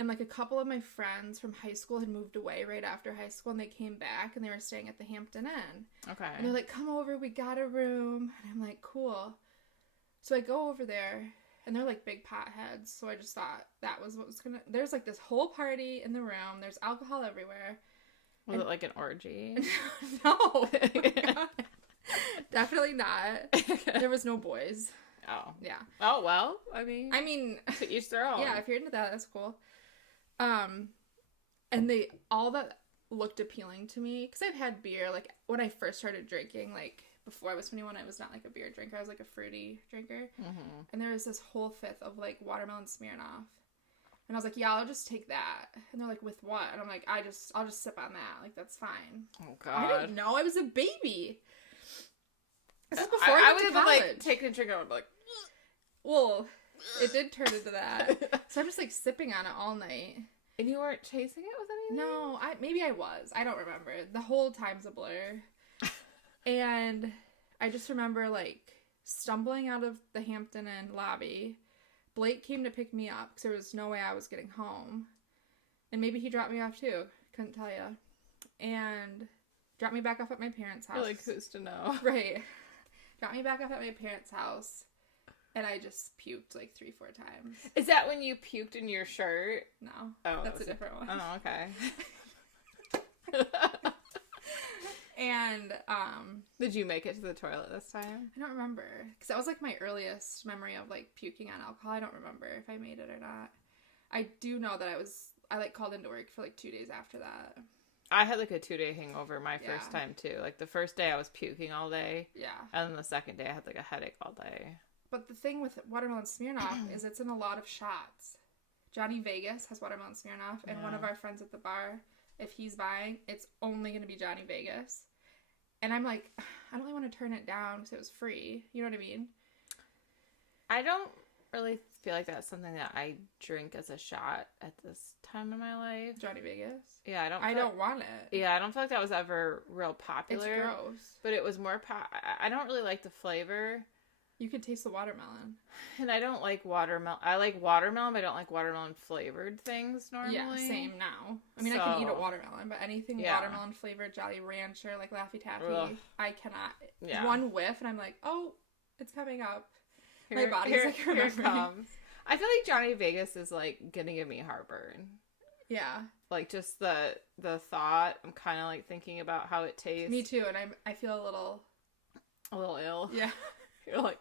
And, like, a couple of my friends from high school had moved away right after high school, and they came back, and they were staying at the Hampton Inn. Okay. And they're like, come over, we got a room. And I'm like, cool. So I go over there... And they're, like, big potheads, so I just thought that was what was gonna... There's, like, this whole party in the room. There's alcohol everywhere. Was it, like, an orgy? No. Oh my God. Definitely not. There was no boys. Oh. Yeah. Oh, well, I mean... to each their own. Yeah, if you're into that, that's cool. And they... All that looked appealing to me, because I've had beer, like, when I first started drinking, like... Before I was 21, I was not, like, a beer drinker. I was, like, a fruity drinker. Mm-hmm. And there was this whole fifth of, like, watermelon Smirnoff. And I was like, yeah, I'll just take that. And they're like, with what? And I'm like, I'll just sip on that. Like, that's fine. Oh, God. I didn't know. I was a baby. This is before I went to college. Like, taking a drink, I would be like... Well, It did turn into that. So I'm just like sipping on it all night. And you weren't chasing it with anything? No, maybe I was. I don't remember. The whole time's a blur. And I just remember like stumbling out of the Hampton Inn lobby. Blake came to pick me up because there was no way I was getting home. And maybe he dropped me off too. Couldn't tell you. And dropped me back off at my parents' house. You're like, who's to know? Right. Dropped me back off at my parents' house. And I just puked like 3-4 times. Is that when you puked in your shirt? No. Oh, that's a different one. Oh, okay. And, did you make it to the toilet this time? I don't remember. Because that was like my earliest memory of like puking on alcohol. I don't remember if I made it or not. I do know that I like called into work for like 2 days after that. I had like a 2-day hangover my first time too. Like the first day I was puking all day. Yeah. And then the second day I had like a headache all day. But the thing with watermelon Smirnoff is it's in a lot of shots. Johnny Vegas has watermelon Smirnoff, and one of our friends at the bar, if he's buying, it's only going to be Johnny Vegas. And I'm like, I don't really want to turn it down because it was free. You know what I mean? I don't really feel like that's something that I drink as a shot at this time in my life. Johnny Vegas? Yeah, I don't want it. Yeah, I don't feel like that was ever real popular. It's gross. But it was more I don't really like the flavor. You could taste the watermelon. And I don't like watermelon. I like watermelon, but I don't like watermelon flavored things normally. Yeah, same now. I mean, I can eat a watermelon, but anything watermelon flavored, Jolly Rancher, like Laffy Taffy, I cannot. Yeah. One whiff, and I'm like, oh, it's coming up. My body's like remembering. Here it comes. I feel like Johnny Vegas is like gonna give me heartburn. Yeah. Like just the thought. I'm kind of like thinking about how it tastes. Me too, and I feel a little ill. Yeah. You're like,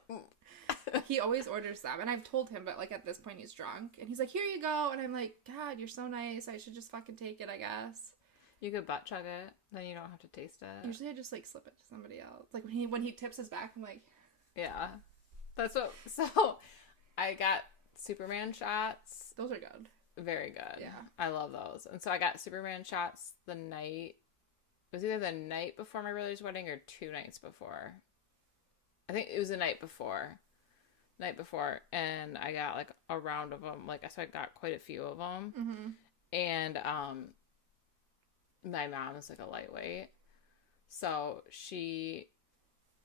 he always orders them, and I've told him, but like at this point he's drunk, and he's like, here you go, and I'm like, God, you're so nice, I should just fucking take it, I guess. You could butt chug it, then you don't have to taste it. Usually I just like slip it to somebody else. Like when he tips his back, I'm like, yeah, that's what. So I got Superman shots. Those are good. Very good. Yeah, I love those. And so I got Superman shots the night. It was either the night before my brother's wedding or 2 nights before. I think it was the night before, and I got like a round of them. Like, so I got quite a few of them, and my mom is like a lightweight, so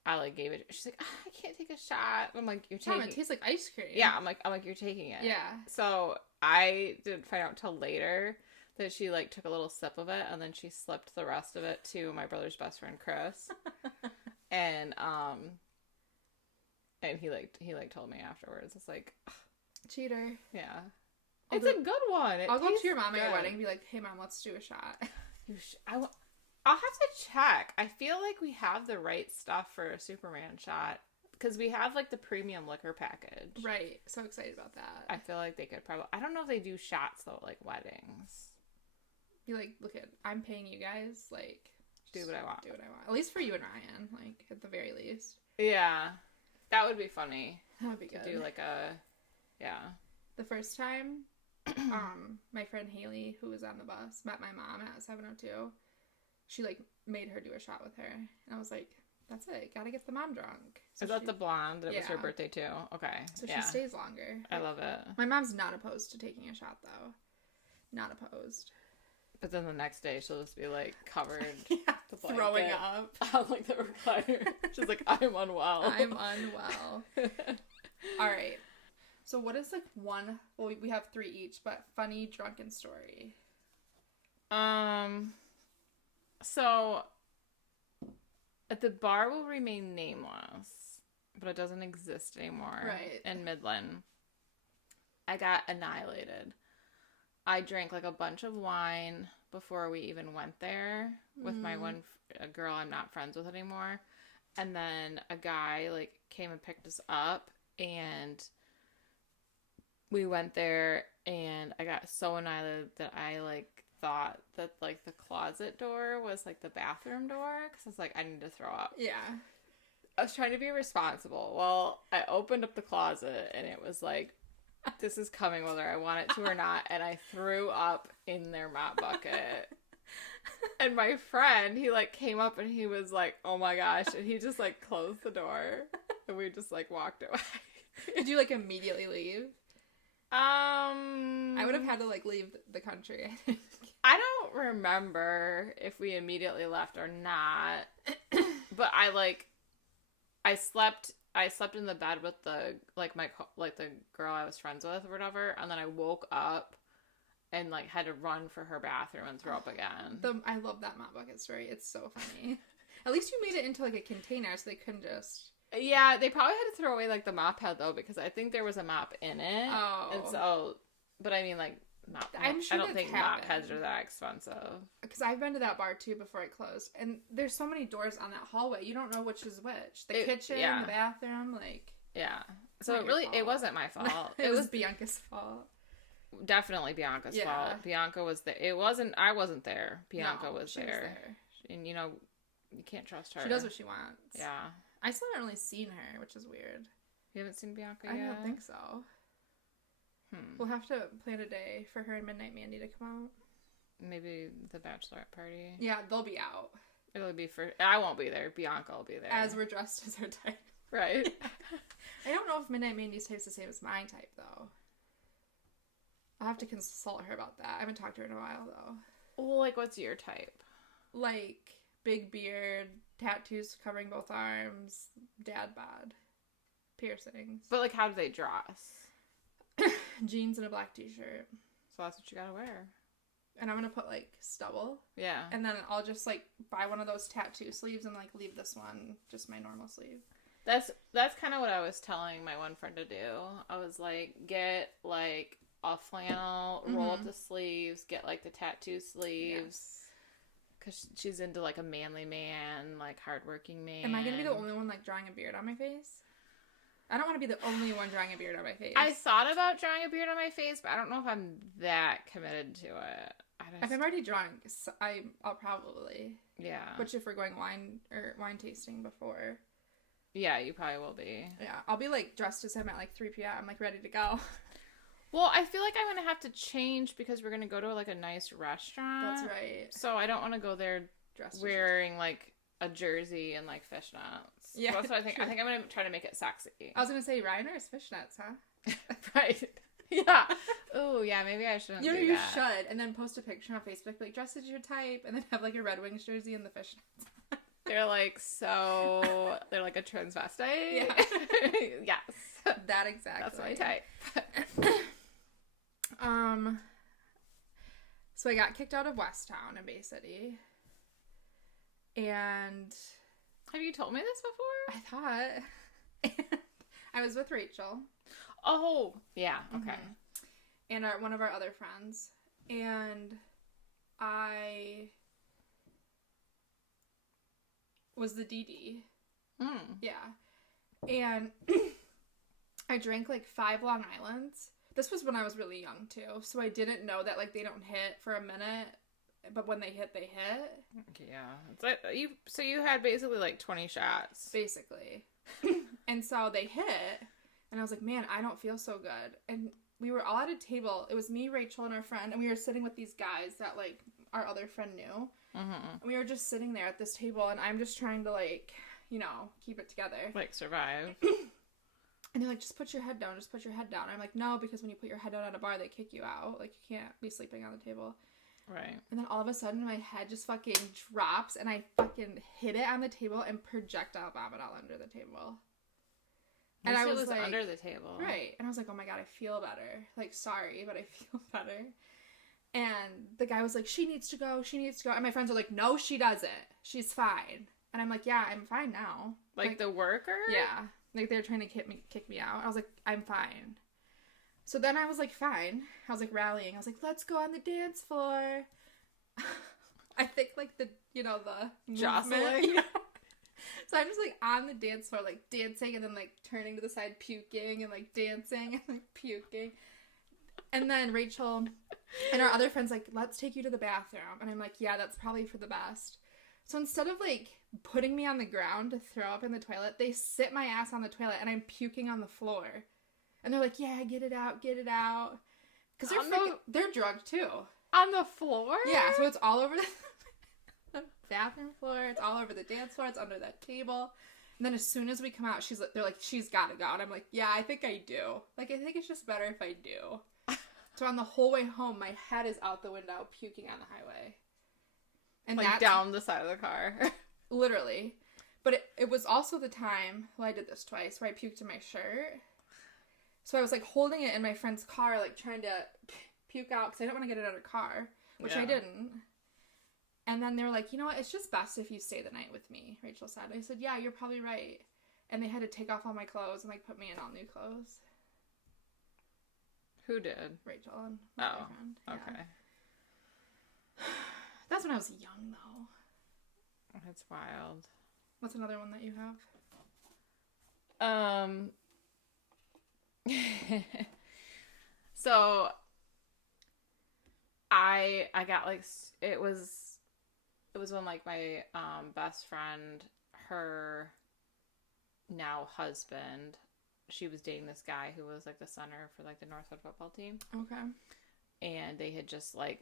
I like gave it. She's like, I can't take a shot. I'm like, you're taking. It tastes like ice cream. Yeah, I'm like, you're taking it. Yeah. So I didn't find out till later that she like took a little sip of it, and then she slipped the rest of it to my brother's best friend Chris, and And he told me afterwards. It's like, ugh. Cheater. Yeah, it's a good one. I'll go to your mom at your wedding and be like, hey mom, let's do a shot. I'll have to check. I feel like we have the right stuff for a Superman shot because we have like the premium liquor package. Right. So excited about that. I feel like they could probably. I don't know if they do shots though, like weddings. Be like, look I'm paying you guys. Like, do what I want. At least for you and Ryan. Like at the very least. Yeah. That would be funny. That would be good. Do like The first time, my friend Haley, who was on the bus, met my mom at 702. She like made her do a shot with her, and I was like, "That's it. Gotta get the mom drunk." So is that the blonde? It was her birthday too. Okay. So she stays longer. I love it. My mom's not opposed to taking a shot though. Not opposed. But then the next day she'll just be like covered, throwing up on like the recliner. She's like, I'm unwell. I'm unwell. All right. So what is like one? Well, we have 3 each, but funny drunken story. So the bar will remain nameless, but it doesn't exist anymore. Right. In Midland, I got annihilated. I drank like a bunch of wine before we even went there with my a girl I'm not friends with anymore. And then a guy like came and picked us up, and we went there, and I got so annihilated that I like thought that like the closet door was like the bathroom door because I was like, I need to throw up. Yeah. I was trying to be responsible. Well, I opened up the closet and it was like, this is coming whether I want it to or not, and I threw up in their mop bucket. And my friend, he like came up and he was like, oh my gosh, and he just like closed the door and we just like walked away. Did you, like, immediately leave? I would have had to, like, leave the country, I think. I don't remember if we immediately left or not. But I slept in the bed with the, like, the girl I was friends with or whatever, and then I woke up and, like, had to run for her bathroom and throw up again. I love that mop bucket story. It's so funny. At least you made it into, like, a container so they couldn't just... Yeah, they probably had to throw away, like, the mop head, though, because I think there was a mop in it. Oh. And so, but I mean, like, I'm sure I don't think mop heads are that expensive. Because I've been to that bar, too, before it closed. And there's so many doors on that hallway. You don't know which is which. The kitchen, the bathroom, like... Yeah. So it wasn't my fault. It was Bianca's fault. Definitely Bianca's fault. Bianca was there. I wasn't there. Bianca was there. And, you know, you can't trust her. She does what she wants. Yeah. I still haven't really seen her, which is weird. You haven't seen Bianca yet? I don't think so. We'll have to plan a day for her and Midnight Mandy to come out. Maybe the bachelorette party. Yeah, they'll be out. It'll be I won't be there. Bianca will be there. As we're dressed as her type. Right. I don't know if Midnight Mandy's type's the same as my type, though. I'll have to consult her about that. I haven't talked to her in a while, though. Well, like, what's your type? Like, big beard, tattoos covering both arms, dad bod, piercings. But, like, how do they dress? Jeans and a black t-shirt. So that's what you gotta wear. And I'm gonna put, like, stubble. Yeah. And then I'll just, like, buy one of those tattoo sleeves and, like, leave this one just my normal sleeve. That's kind of what I was telling my one friend to do. I was like, get, like, a flannel, roll up the sleeves, get, like, the tattoo sleeves. Because she's into, like, a manly man, like, hardworking man. Am I gonna be the only one, like, drawing a beard on my face? I don't want to be the only one drawing a beard on my face. I thought about drawing a beard on my face, but I don't know if I'm that committed to it. If I'm already drawing, I'll probably. Yeah. Which if we're going wine tasting before. Yeah, you probably will be. Yeah, I'll be, like, dressed as him at, like, 3 p.m., like, ready to go. Well, I feel like I'm going to have to change because we're going to go to, like, a nice restaurant. That's right. So I don't want to go there wearing, like, a jersey and, like, fishnets. Yeah, that's what I think. True. I think I'm going to try to make it sexy. I was going to say, Ryan wears fishnets, huh? Right. Yeah. Oh, yeah, maybe I shouldn't do that. You should. And then post a picture on Facebook, like, dress as your type, and then have, like, a Red Wings jersey and the fishnets. They're like they're like a transvestite. Yeah. Yes. That exactly. That's my type. So I got kicked out of Westtown in Bay City. And have you told me this before? I thought. I was with Rachel. Oh, yeah. Okay. And one of our other friends. And I was the DD. Yeah. And I drank, like, 5 Long Islands. This was when I was really young, too. So I didn't know that, like, they don't hit for a minute. But when they hit, they hit. Yeah. It's like so you had basically, like, 20 shots. Basically. And so they hit. And I was like, man, I don't feel so good. And we were all at a table. It was me, Rachel, and our friend. And we were sitting with these guys that, like, our other friend knew. And we were just sitting there at this table, and I'm just trying to, like, you know, keep it together. Like, survive. And they're like, just put your head down, just put your head down. I'm like, no, because when you put your head down at a bar, they kick you out. Like, you can't be sleeping on the table. Right. And then all of a sudden, my head just fucking drops, and I fucking hit it on the table and projectile vomit all under the table. And I was like, under the table. Right. And I was like, oh my God, I feel better. Like, sorry, but I feel better. And the guy was like, she needs to go. And my friends are like, no, she doesn't. She's fine. And I'm like, yeah, I'm fine now. Like the worker? Yeah. Like, they were trying to kick me out. I was like, I'm fine. So then I was like, fine. I was like rallying. I was like, let's go on the dance floor. I think, like, the jostling. Yeah. So I'm just, like, on the dance floor, like, dancing and then, like, turning to the side, puking and, like, dancing and, like, puking. And then Rachel and our other friend's like, let's take you to the bathroom. And I'm like, yeah, that's probably for the best. So instead of, like, putting me on the ground to throw up in the toilet, they sit my ass on the toilet and I'm puking on the floor. And they're like, yeah, get it out. Because they're drugged, too. On the floor? Yeah, so it's all over the bathroom floor. It's all over the dance floor. It's under that table. And then as soon as we come out, they're like, she's got to go. And I'm like, yeah, I think I do. Like, I think it's just better if I do. So on the whole way home, my head is out the window, puking on the highway. And like down the side of the car. Literally. But it was also the time, well, I did this twice, where I puked in my shirt. So I was, like, holding it in my friend's car, like, trying to puke out, because I didn't want to get it out of the car, which I didn't. And then they were like, you know what, it's just best if you stay the night with me, Rachel said. I said, yeah, you're probably right. And they had to take off all my clothes and, like, put me in all new clothes. Who did? Rachel and my boyfriend. Yeah. Okay. That's when I was young, though. That's wild. What's another one that you have? So I got like, it was when like my best friend, her now husband, she was dating this guy who was like the center for like the Northwood football team. Okay. And they had just like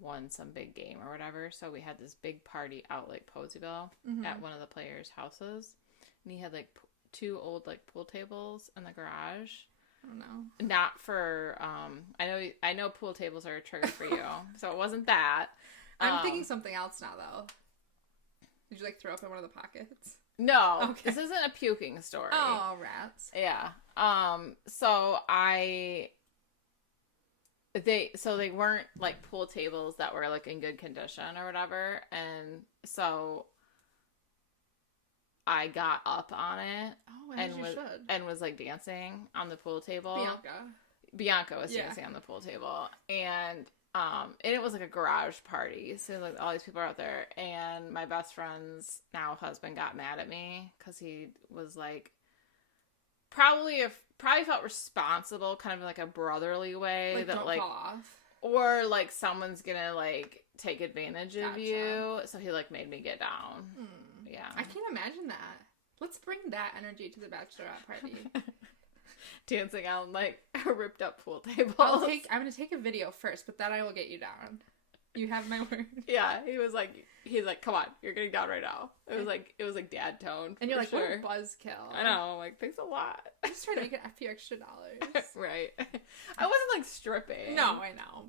won some big game or whatever, so we had this big party out like Poseyville at one of the players' houses, and he had like two old like pool tables in the garage. Oh no. Not for I know pool tables are a trigger for you, so it wasn't that. I'm thinking something else now though. Did you like throw up in one of the pockets? No. Okay. This isn't a puking story. Oh, rats. Yeah. So they weren't like pool tables that were like in good condition or whatever, and so I got up on it and was like dancing on the pool table. Bianca was dancing on the pool table, and it was like a garage party, so like all these people are out there, and my best friend's now husband got mad at me because he was like probably felt responsible, kind of like a brotherly way, like, that don't like fall off. Or like someone's gonna like take advantage of you, so he like made me get down. Yeah, I can't imagine that. Let's bring that energy to the bachelorette party. Dancing on like a ripped up pool table. I'm gonna take a video first, but then I will get you down. You have my word. Yeah, he's like, come on, you're getting down right now. It was like dad tone. And you're like, sure. What a buzzkill. I know, like, thanks a lot. I'm just trying to make a few extra dollars. Right. I wasn't like stripping. No, I know,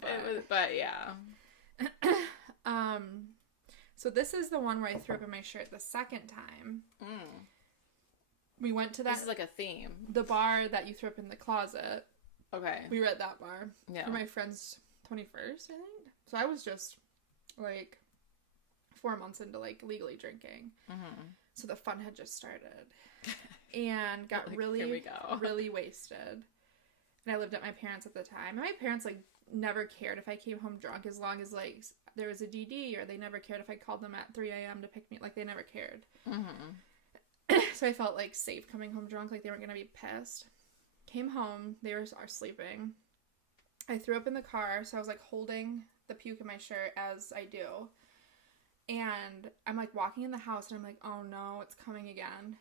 but yeah. So this is the one where I threw up in my shirt the second time. We went to that. This is like a theme. The bar that you threw up in the closet. Okay. We were at that bar. Yeah. For my friend's 21st, I think. So I was just like 4 months into like legally drinking. So the fun had just started. And got like, really wasted. And I lived at my parents' at the time. And my parents like never cared if I came home drunk, as long as like there was a DD, or they never cared if I called them at 3 a.m. to pick me. Like they never cared. So I felt like safe coming home drunk, like they weren't gonna be pissed. Came home, they are sleeping. I threw up in the car, so I was like holding the puke in my shirt as I do. And I'm like walking in the house and I'm like, oh no, it's coming again.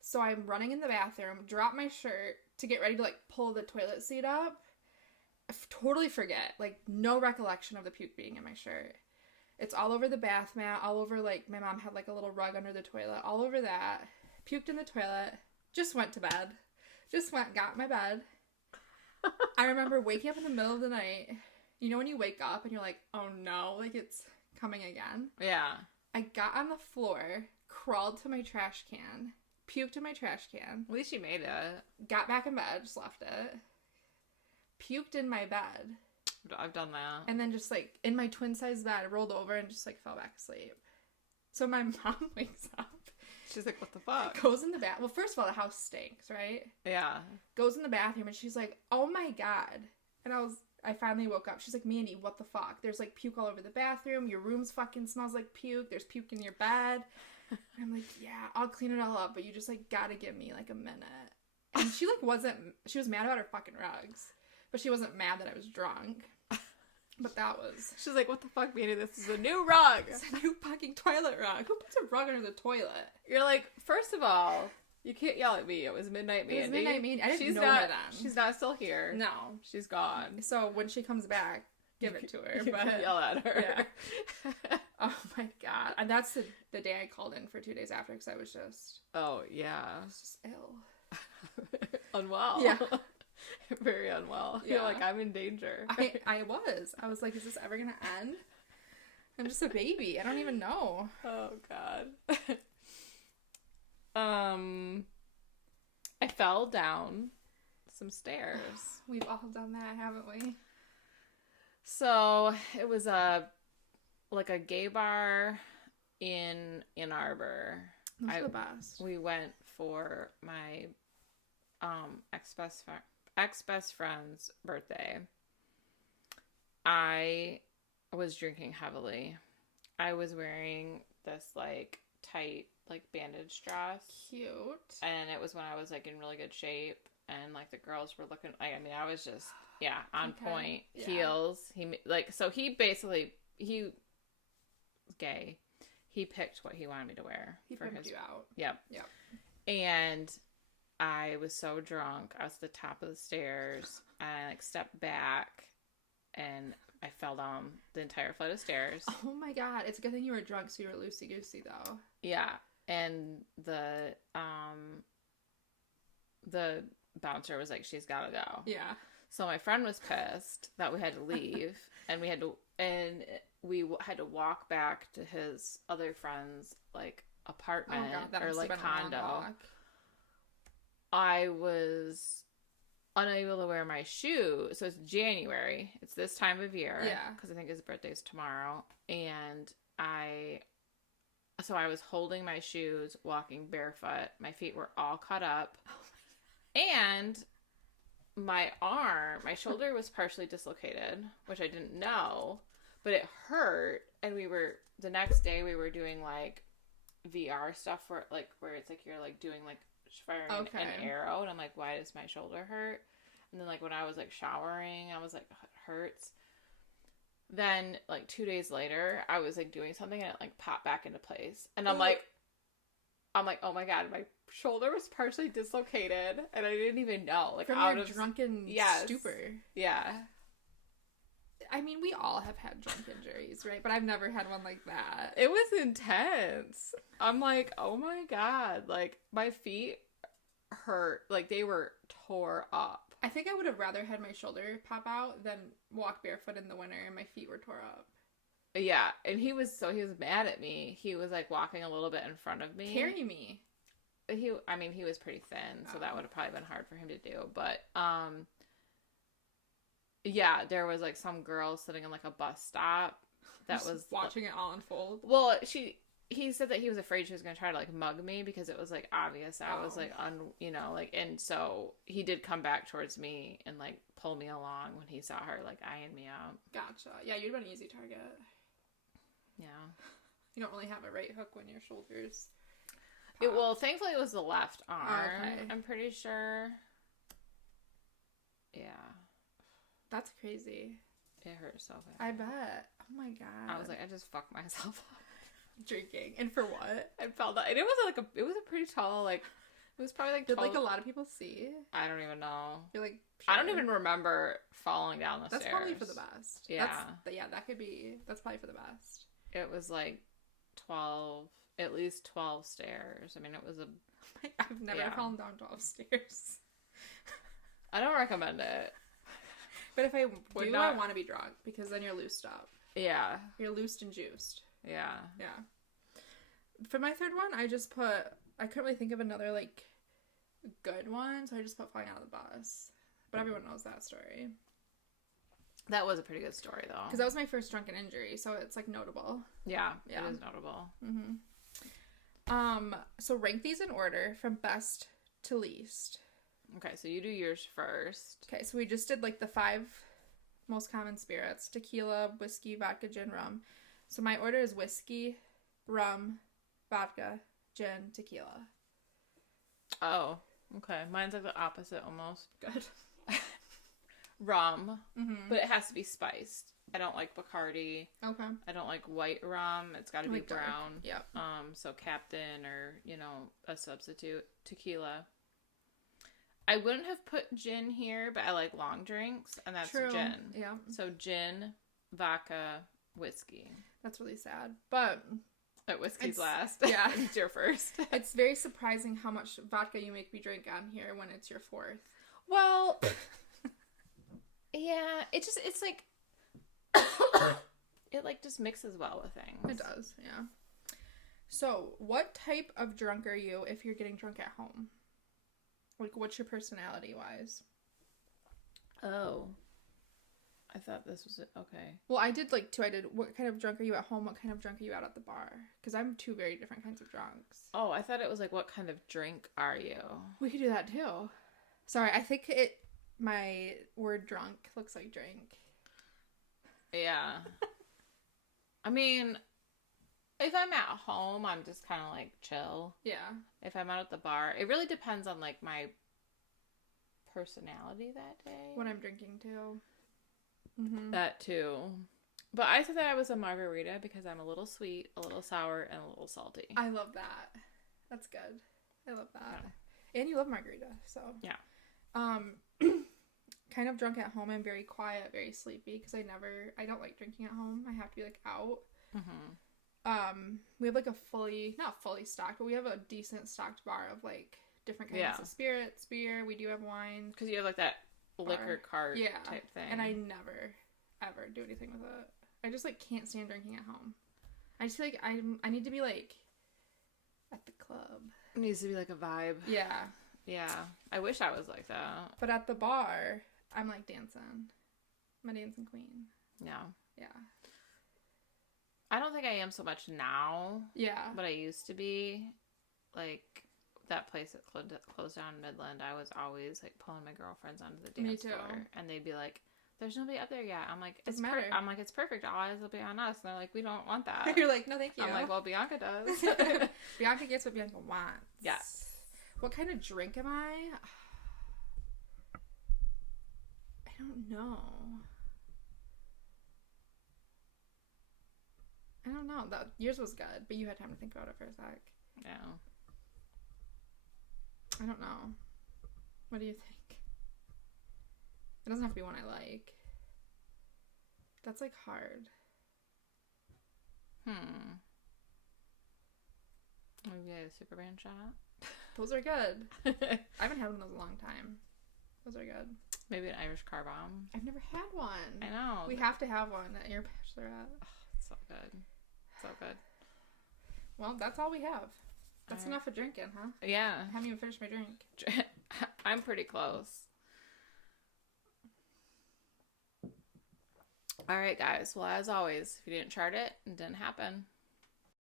So I'm running in the bathroom, drop my shirt to get ready to like pull the toilet seat up. Totally forget, like no recollection of the puke being in my shirt. It's all over the bath mat, all over like my mom had like a little rug under the toilet, all over that. Puked in the toilet, just went to bed. Got my bed. I remember waking up in the middle of the night. You know when you wake up and you're like, oh no, like it's coming again? Yeah. I got on the floor, crawled to my trash can, puked in my trash can. At least you made it. Got back in bed, just left it. Puked in my bed. I've done that. And then just like in my twin size bed, I rolled over and just like fell back asleep. So my mom wakes up. She's like, what the fuck? Goes in the bath. Well, first of all, the house stinks, right? Yeah. Goes in the bathroom and she's like, oh my God. And I finally woke up. She's like, Mandy, what the fuck? There's like puke all over the bathroom. Your room's fucking smells like puke. There's puke in your bed. And I'm like, yeah, I'll clean it all up, but you just like gotta give me like a minute. And she like she was mad about her fucking rugs, but she wasn't mad that I was drunk. But that was... She's like, what the fuck, Mandy? This is a new rug. It's a new fucking toilet rug. Who puts a rug under the toilet? You're like, first of all, you can't yell at me. It was Midnight Mandy. It was Midnight Mandy. I didn't know her then. She's not still here. No. She's gone. So when she comes back, give it to her, you but can yell at her. Yeah. Oh my god. And that's the day I called in for 2 days after because I was just... Oh, yeah. I was just ill. Unwell. Yeah. Very unwell. Yeah. You're like, I'm in danger. I was like, is this ever gonna end? I'm just a baby. I don't even know. Oh, God. I fell down some stairs. We've all done that, haven't we? So it was a gay bar in Ann Arbor. Those are the best. We went for my ex-best friend's birthday. I was drinking heavily. I was wearing this like tight like bandage dress. Cute. And it was when I was like in really good shape and like the girls were looking I mean I was just on point. Yeah. Heels. He gay. He picked what he wanted me to wear. He pimped you out. Yep. And I was so drunk. I was at the top of the stairs. I like stepped back and I fell down the entire flight of stairs. Oh my god. It's a good thing you were drunk so you were loosey-goosey though. Yeah. And the bouncer was like, she's gotta go. Yeah. So my friend was pissed that we had to leave and we had to walk back to his other friend's like apartment or like condo. I was unable to wear my shoes. So it's January. It's this time of year. Yeah. Because I think his birthday's tomorrow. And I was holding my shoes, walking barefoot. My feet were all cut up. And my shoulder was partially dislocated, which I didn't know, but it hurt. And the next day we were doing like VR stuff where it's like you're like doing like firing an arrow. And I'm like, why does my shoulder hurt? And then like when I was like showering, I was like, it hurts. Then like 2 days later, I was like doing something and it like popped back into place. And I'm like, oh my god, my shoulder was partially dislocated and I didn't even know. Like from your drunken stupor. Yeah. I mean, we all have had drunk injuries, right? But I've never had one like that. It was intense. I'm like, oh my god, like my feet hurt. Like they were tore up. I think I would have rather had my shoulder pop out than walk barefoot in the winter and my feet were tore up. Yeah, and he was mad at me. He was like walking a little bit in front of me. Carry me. He was pretty thin, so that would have probably been hard for him to do. But yeah, there was like some girl sitting in like a bus stop that was watching it all unfold. Well, he said that he was afraid she was going to try to like mug me because it was like obvious I was like and so he did come back towards me and like pull me along when he saw her like eyeing me up. Gotcha. Yeah, you'd been an easy target. Yeah. You don't really have a right hook when your shoulders well, thankfully it was the left arm. Okay. I'm pretty sure. Yeah. That's crazy. It hurt so bad. I bet. Oh my god. I was like, I just fucked myself up. Drinking. And for what? I fell down. And it was a pretty tall, like, it was probably like 12. Did like a lot of people see? I don't even know. You're like, sure. I don't even remember falling down the stairs. That's probably for the best. Yeah. That's probably for the best. It was like 12, at least 12 stairs. I mean, it was I've never fallen down 12 stairs. I don't recommend it. But if I I want to be drunk because then you're loosed up. Yeah. You're loosed and juiced. Yeah. Yeah. For my third one, I couldn't really think of another, like, good one, so I just put falling out of the bus. But everyone knows that story. That was a pretty good story, though. Because that was my first drunken injury, so it's, like, notable. Yeah, it is notable. Mm-hmm. So rank these in order from best to least. Okay, so you do yours first. Okay, so we just did, like, the 5 most common spirits. Tequila, whiskey, vodka, gin, rum. So my order is whiskey, rum, vodka, gin, tequila. Oh, okay. Mine's like the opposite almost. Good. Rum, mm-hmm. but it has to be spiced. I don't like Bacardi. Okay. I don't like white rum. It's got to be brown. Yep. So Captain or, a substitute. Tequila. I wouldn't have put gin here, but I like long drinks, and that's True. gin. Yeah. So gin, vodka, whiskey. That's really sad. But Whiskey's last. Yeah. It's your first. It's very surprising how much vodka you make me drink on here when it's your fourth. Well, yeah, it's like, it like just mixes well with things. It does, yeah. So, what type of drunk are you if you're getting drunk at home? Like, what's your personality-wise? Oh. I thought this was it. Okay. Well, I did like two. I did, what kind of drunk are you at home? What kind of drunk are you out at the bar? Because I'm two very different kinds of drunks. Oh, I thought it was like, what kind of drink are you? We could do that too. Sorry, I think my word drunk looks like drink. Yeah. I mean, if I'm at home, I'm just kind of like chill. Yeah. If I'm out at the bar, it really depends on like my personality that day. What I'm drinking too. Mm-hmm. That too. But I said that I was a margarita because I'm a little sweet, a little sour, and a little salty. I love that. That's good. I love that. Yeah. And you love margarita, so. Yeah. Kind of drunk at home. I'm very quiet, very sleepy because I don't like drinking at home. I have to be like out. Mm-hmm. We have like not fully stocked, but we have a decent stocked bar of like different kinds of spirits, beer. We do have wine. Because you have like that liquor cart type thing. And I never, ever do anything with it. I just like can't stand drinking at home. I just feel like I need to be like at the club. It needs to be like a vibe. Yeah. Yeah. I wish I was like that. But at the bar, I'm like dancing. I'm a dancing queen. Yeah. Yeah. I don't think I am so much now. Yeah. But I used to be. Like, that place that closed down in Midland, I was always like pulling my girlfriends onto the dance floor. And they'd be like, there's nobody up there yet. I'm like, it's perfect. All eyes will be on us. And they're like, we don't want that. You're like, no, thank you. I'm like, well, Bianca does. Bianca gets what Bianca wants. Yes. What kind of drink am I? I don't know. Yours was good, but you had time to think about it for a sec. Yeah. I don't know. What do you think? It doesn't have to be one I like. That's like hard. Maybe a Superman shot. Those are good. I haven't had one of those in a long time. Those are good. Maybe an Irish car bomb. I've never had one. I know. We have to have one at your bachelorette. Oh, so good. So good. Well, that's all we have. That's enough of drinking, huh? Yeah. I haven't even finished my drink. I'm pretty close. All right, guys. Well, as always, if you didn't chart it, it didn't happen.